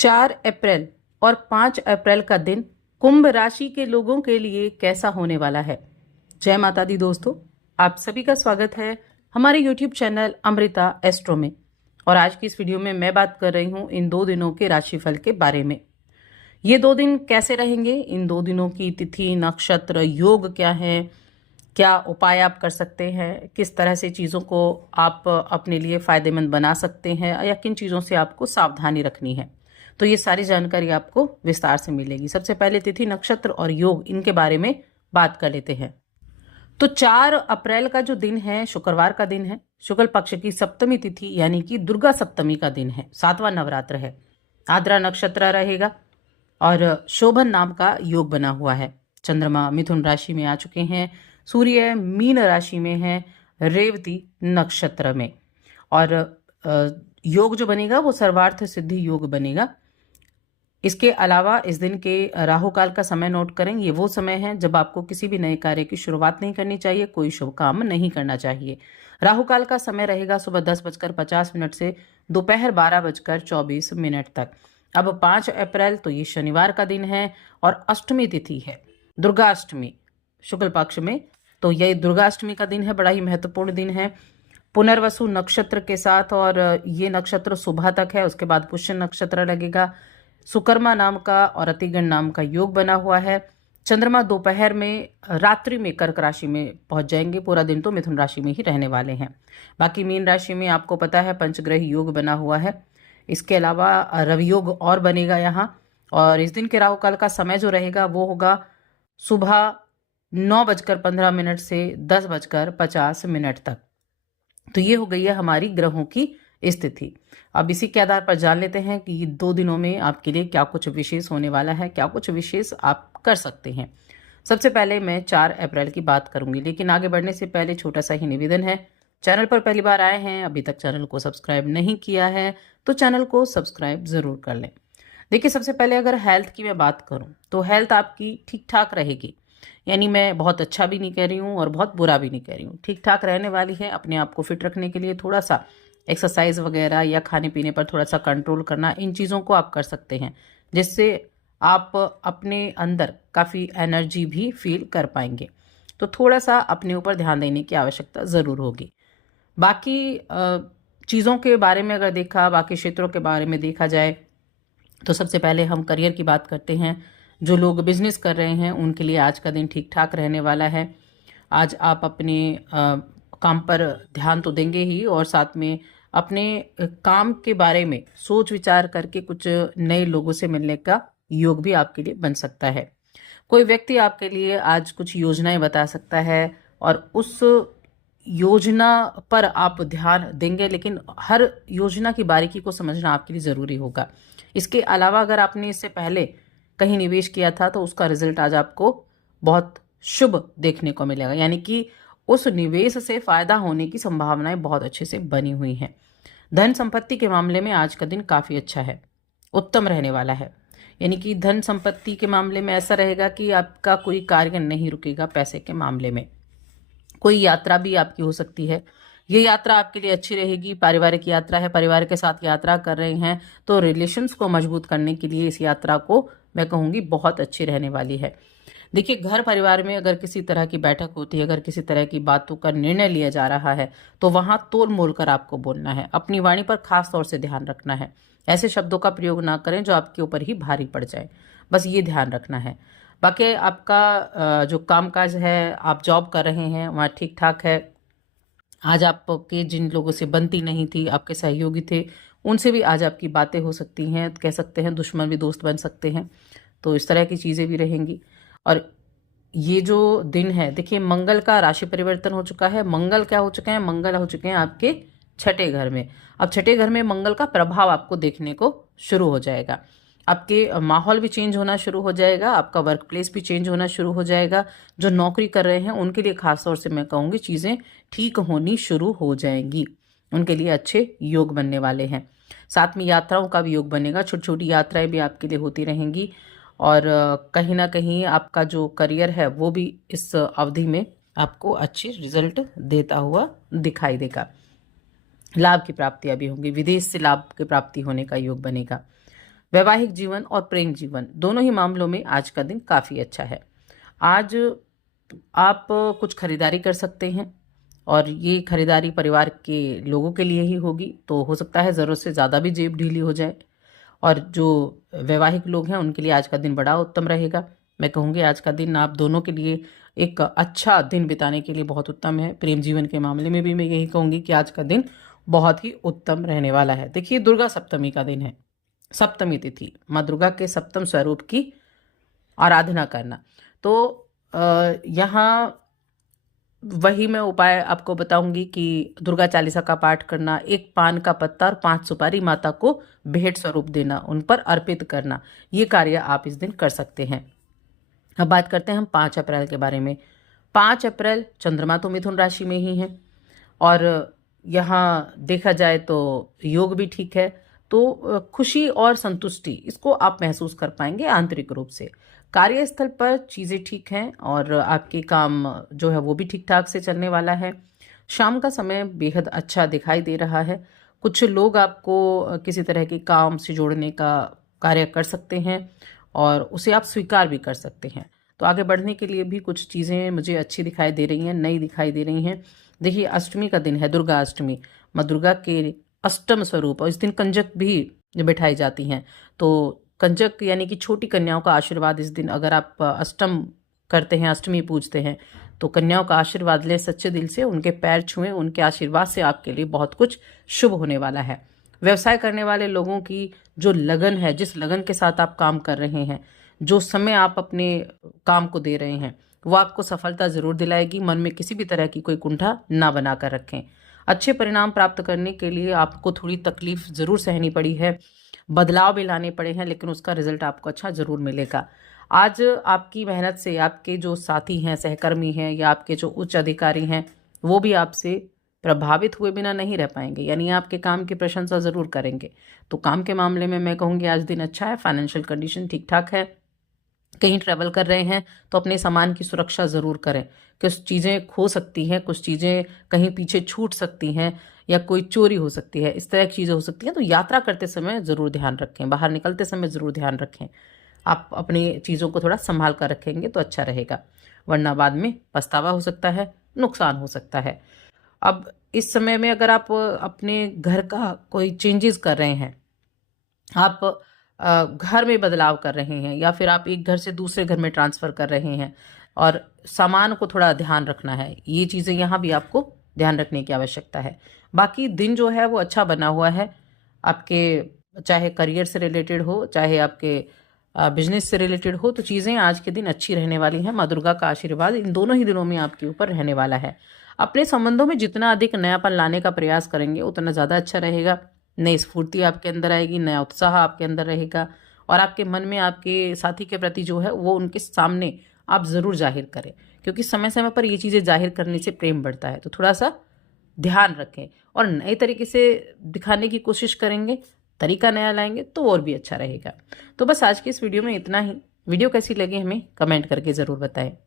4 अप्रैल और 5 अप्रैल का दिन कुंभ राशि के लोगों के लिए कैसा होने वाला है। जय माता दी दोस्तों, आप सभी का स्वागत है हमारे YouTube चैनल अमृता एस्ट्रो में। और आज की इस वीडियो में मैं बात कर रही हूँ इन 2 दिनों के राशिफल के बारे में। ये 2 दिन कैसे रहेंगे, इन 2 दिनों की तिथि, नक्षत्र, योग क्या है, क्या उपाय आप कर सकते हैं, किस तरह से चीज़ों को आप अपने लिए फ़ायदेमंद बना सकते हैं या किन चीज़ों से आपको सावधानी रखनी है, तो ये सारी जानकारी आपको विस्तार से मिलेगी। सबसे पहले तिथि, नक्षत्र और योग, इनके बारे में बात कर लेते हैं। तो 4 अप्रैल का जो दिन है, शुक्रवार का दिन है, शुक्ल पक्ष की सप्तमी तिथि यानी कि दुर्गा सप्तमी का दिन है, 7वां नवरात्र है। आद्रा नक्षत्र रहेगा और शोभन नाम का योग बना हुआ है। चंद्रमा मिथुन राशि में आ चुके हैं, सूर्य मीन राशि में है, रेवती नक्षत्र में। और योग जो बनेगा वो सर्वार्थ सिद्धि योग बनेगा। इसके अलावा इस दिन के राहु काल का समय नोट करें। ये वो समय है जब आपको किसी भी नए कार्य की शुरुआत नहीं करनी चाहिए, कोई शुभ काम नहीं करना चाहिए। राहु काल का समय रहेगा सुबह 10:50 से दोपहर 12:24 तक। अब 5 अप्रैल तो ये शनिवार का दिन है और अष्टमी तिथि है, दुर्गाष्टमी शुक्ल पक्ष में। तो ये दुर्गाष्टमी का दिन है, बड़ा ही महत्वपूर्ण दिन है पुनर्वसु नक्षत्र के साथ। और ये नक्षत्र सुबह तक है, उसके बाद पुष्य नक्षत्र लगेगा। सुकर्मा नाम का और अतिगण नाम का योग बना हुआ है। चंद्रमा दोपहर में रात्रि में कर्क राशि में पहुंच जाएंगे, पूरा दिन तो मिथुन राशि में ही रहने वाले हैं। बाकी मीन राशि में आपको पता है पंचग्रह योग बना हुआ है। इसके अलावा रवि योग और बनेगा यहाँ। और इस दिन के राहु काल का समय जो रहेगा वो होगा सुबह 9:15 से 10:50 तक। तो ये हो गई है हमारी ग्रहों की स्थिति। अब इसी के आधार पर जान लेते हैं कि ये 2 दिनों में आपके लिए क्या कुछ विशेष होने वाला है, क्या कुछ विशेष आप कर सकते हैं। सबसे पहले मैं 4 अप्रैल की बात करूंगी, लेकिन आगे बढ़ने से पहले छोटा सा ही निवेदन है। चैनल पर पहली बार आए हैं, अभी तक चैनल को सब्सक्राइब नहीं किया है तो चैनल को सब्सक्राइब जरूर कर लें। देखिए, सबसे पहले अगर हेल्थ की मैं बात करूं तो हेल्थ आपकी ठीक ठाक रहेगी। यानी मैं बहुत अच्छा भी नहीं कह रही हूँ और बहुत बुरा भी नहीं कह रही हूँ, ठीक ठाक रहने वाली है। अपने आप को फिट रखने के लिए थोड़ा सा एक्सरसाइज वगैरह या खाने पीने पर थोड़ा सा कंट्रोल करना, इन चीज़ों को आप कर सकते हैं, जिससे आप अपने अंदर काफ़ी एनर्जी भी फील कर पाएंगे। तो थोड़ा सा अपने ऊपर ध्यान देने की आवश्यकता ज़रूर होगी। बाकी चीज़ों के बारे में अगर देखा, बाकी क्षेत्रों के बारे में देखा जाए तो सबसे पहले हम करियर की बात करते हैं। जो लोग बिजनेस कर रहे हैं उनके लिए आज का दिन ठीक ठाक रहने वाला है। आज आप अपने काम पर ध्यान तो देंगे ही और साथ में अपने काम के बारे में सोच विचार करके कुछ नए लोगों से मिलने का योग भी आपके लिए बन सकता है। कोई व्यक्ति आपके लिए आज कुछ योजनाएं बता सकता है और उस योजना पर आप ध्यान देंगे, लेकिन हर योजना की बारीकी को समझना आपके लिए ज़रूरी होगा। इसके अलावा अगर आपने इससे पहले कहीं निवेश किया था तो उसका रिजल्ट आज आपको बहुत शुभ देखने को मिलेगा, यानी कि उस निवेश से फायदा होने की संभावनाएं बहुत अच्छे से बनी हुई हैं। धन संपत्ति के मामले में आज का दिन काफ़ी अच्छा है, उत्तम रहने वाला है। यानी कि धन संपत्ति के मामले में ऐसा रहेगा कि आपका कोई कार्य नहीं रुकेगा। पैसे के मामले में कोई यात्रा भी आपकी हो सकती है, ये यात्रा आपके लिए अच्छी रहेगी। पारिवारिक यात्रा है, परिवार के साथ यात्रा कर रहे हैं तो रिलेशंस को मजबूत करने के लिए इस यात्रा को मैं कहूँगी बहुत अच्छी रहने वाली है। देखिए, घर परिवार में अगर किसी तरह की बैठक होती है, अगर किसी तरह की बातों का निर्णय लिया जा रहा है तो वहाँ तोल मोल कर आपको बोलना है। अपनी वाणी पर खास तौर से ध्यान रखना है। ऐसे शब्दों का प्रयोग ना करें जो आपके ऊपर ही भारी पड़ जाए, बस ये ध्यान रखना है। बाकी आपका जो कामकाज है, आप जॉब कर रहे हैं वहाँ ठीक ठाक है। आज आपके जिन लोगों से बनती नहीं थी, आपके सहयोगी थे, उनसे भी आज आपकी बातें हो सकती हैं। कह सकते हैं दुश्मन भी दोस्त बन सकते हैं, तो इस तरह की चीज़ें भी रहेंगी। और ये जो दिन है, देखिए मंगल का राशि परिवर्तन हो चुका है। मंगल क्या हो चुके हैं, मंगल हो चुके हैं आपके 6ठे घर में। अब 6ठे घर में मंगल का प्रभाव आपको देखने को शुरू हो जाएगा। आपके माहौल भी चेंज होना शुरू हो जाएगा, आपका वर्क प्लेस भी चेंज होना शुरू हो जाएगा। जो नौकरी कर रहे हैं उनके लिए खास तौर से मैं कहूँगी चीज़ें ठीक होनी शुरू हो जाएंगी, उनके लिए अच्छे योग बनने वाले हैं। साथ में यात्राओं का भी योग बनेगा, छोटी छोटी यात्राएं भी आपके लिए होती रहेंगी। और कहीं ना कहीं आपका जो करियर है वो भी इस अवधि में आपको अच्छी रिजल्ट देता हुआ दिखाई देगा। लाभ की प्राप्तियां भी होंगी, विदेश से लाभ की प्राप्ति होने का योग बनेगा। वैवाहिक जीवन और प्रेम जीवन दोनों ही मामलों में आज का दिन काफ़ी अच्छा है। आज आप कुछ खरीदारी कर सकते हैं और ये खरीदारी परिवार के लोगों के लिए ही होगी, तो हो सकता है ज़रूरत से ज़्यादा भी जेब ढीली हो जाए। और जो वैवाहिक लोग हैं उनके लिए आज का दिन बड़ा उत्तम रहेगा। मैं कहूँगी आज का दिन आप दोनों के लिए एक अच्छा दिन बिताने के लिए बहुत उत्तम है। प्रेम जीवन के मामले में भी मैं यही कहूँगी कि आज का दिन बहुत ही उत्तम रहने वाला है। देखिए, दुर्गा सप्तमी का दिन है, सप्तमी तिथि, माँ दुर्गा के सप्तम स्वरूप की आराधना करना। तो यहाँ वही मैं उपाय आपको बताऊंगी कि दुर्गा चालीसा का पाठ करना, एक पान का पत्ता और 5 सुपारी माता को भेंट स्वरूप देना, उन पर अर्पित करना, ये कार्य आप इस दिन कर सकते हैं। अब बात करते हैं हम 5 अप्रैल के बारे में। 5 अप्रैल चंद्रमा तो मिथुन राशि में ही है और यहाँ देखा जाए तो योग भी ठीक है, तो खुशी और संतुष्टि इसको आप महसूस कर पाएंगे आंतरिक रूप से। कार्यस्थल पर चीज़ें ठीक हैं और आपके काम जो है वो भी ठीक ठाक से चलने वाला है। शाम का समय बेहद अच्छा दिखाई दे रहा है। कुछ लोग आपको किसी तरह के काम से जोड़ने का कार्य कर सकते हैं और उसे आप स्वीकार भी कर सकते हैं। तो आगे बढ़ने के लिए भी कुछ चीज़ें मुझे अच्छी दिखाई दे रही हैं, नई दिखाई दे रही हैं। देखिए, अष्टमी का दिन है, दुर्गा अष्टमी, माँ दुर्गा के अष्टम स्वरूप, और इस दिन कंजक भी बिठाई जाती हैं। तो कंजक यानी कि छोटी कन्याओं का आशीर्वाद इस दिन अगर आप अष्टम करते हैं, अष्टमी पूजते हैं, तो कन्याओं का आशीर्वाद लें सच्चे दिल से, उनके पैर छुएं, उनके आशीर्वाद से आपके लिए बहुत कुछ शुभ होने वाला है। व्यवसाय करने वाले लोगों की जो लगन है, जिस लगन के साथ आप काम कर रहे हैं, जो समय आप अपने काम को दे रहे हैं, वो आपको सफलता ज़रूर दिलाएगी। मन में किसी भी तरह की कोई कुंठा ना बना कर रखें। अच्छे परिणाम प्राप्त करने के लिए आपको थोड़ी तकलीफ ज़रूर सहनी पड़ी है, बदलाव भी लाने पड़े हैं, लेकिन उसका रिजल्ट आपको अच्छा ज़रूर मिलेगा। आज आपकी मेहनत से आपके जो साथी हैं, सहकर्मी हैं या आपके जो उच्च अधिकारी हैं, वो भी आपसे प्रभावित हुए बिना नहीं रह पाएंगे, यानी आपके काम की प्रशंसा ज़रूर करेंगे। तो काम के मामले में मैं कहूँगी आज दिन अच्छा है। फाइनेंशियल कंडीशन ठीक ठाक है। कहीं ट्रैवल कर रहे हैं तो अपने सामान की सुरक्षा ज़रूर करें। कुछ चीज़ें खो सकती हैं, कुछ चीज़ें कहीं पीछे छूट सकती हैं या कोई चोरी हो सकती है, इस तरह की चीज़ें हो सकती हैं। तो यात्रा करते समय ज़रूर ध्यान रखें, बाहर निकलते समय ज़रूर ध्यान रखें। आप अपनी चीज़ों को थोड़ा संभाल कर रखेंगे तो अच्छा रहेगा, वरना बाद में पछतावा हो सकता है, नुकसान हो सकता है। अब इस समय में अगर आप अपने घर का कोई चेंजेस कर रहे हैं, आप घर में बदलाव कर रहे हैं या फिर आप एक घर से दूसरे घर में ट्रांसफ़र कर रहे हैं और सामान को थोड़ा ध्यान रखना है, ये चीज़ें यहाँ भी आपको ध्यान रखने की आवश्यकता है। बाकी दिन जो है वो अच्छा बना हुआ है आपके, चाहे करियर से रिलेटेड हो, चाहे आपके बिजनेस से रिलेटेड हो, तो चीज़ें आज के दिन अच्छी रहने वाली हैं। माँ दुर्गा का आशीर्वाद इन दोनों ही दिनों में आपके ऊपर रहने वाला है। अपने संबंधों में जितना अधिक नयापन लाने का प्रयास करेंगे उतना ज़्यादा अच्छा रहेगा। नई स्फूर्ति आपके अंदर आएगी, नया उत्साह आपके अंदर रहेगा और आपके मन में आपके साथी के प्रति जो है वो उनके सामने आप ज़रूर जाहिर करें, क्योंकि समय समय पर ये चीज़ें जाहिर करने से प्रेम बढ़ता है। तो थोड़ा सा ध्यान रखें और नए तरीके से दिखाने की कोशिश करेंगे, तरीका नया लाएंगे तो और भी अच्छा रहेगा। तो बस आज की इस वीडियो में इतना ही। वीडियो कैसी लगी हमें कमेंट करके ज़रूर बताएं।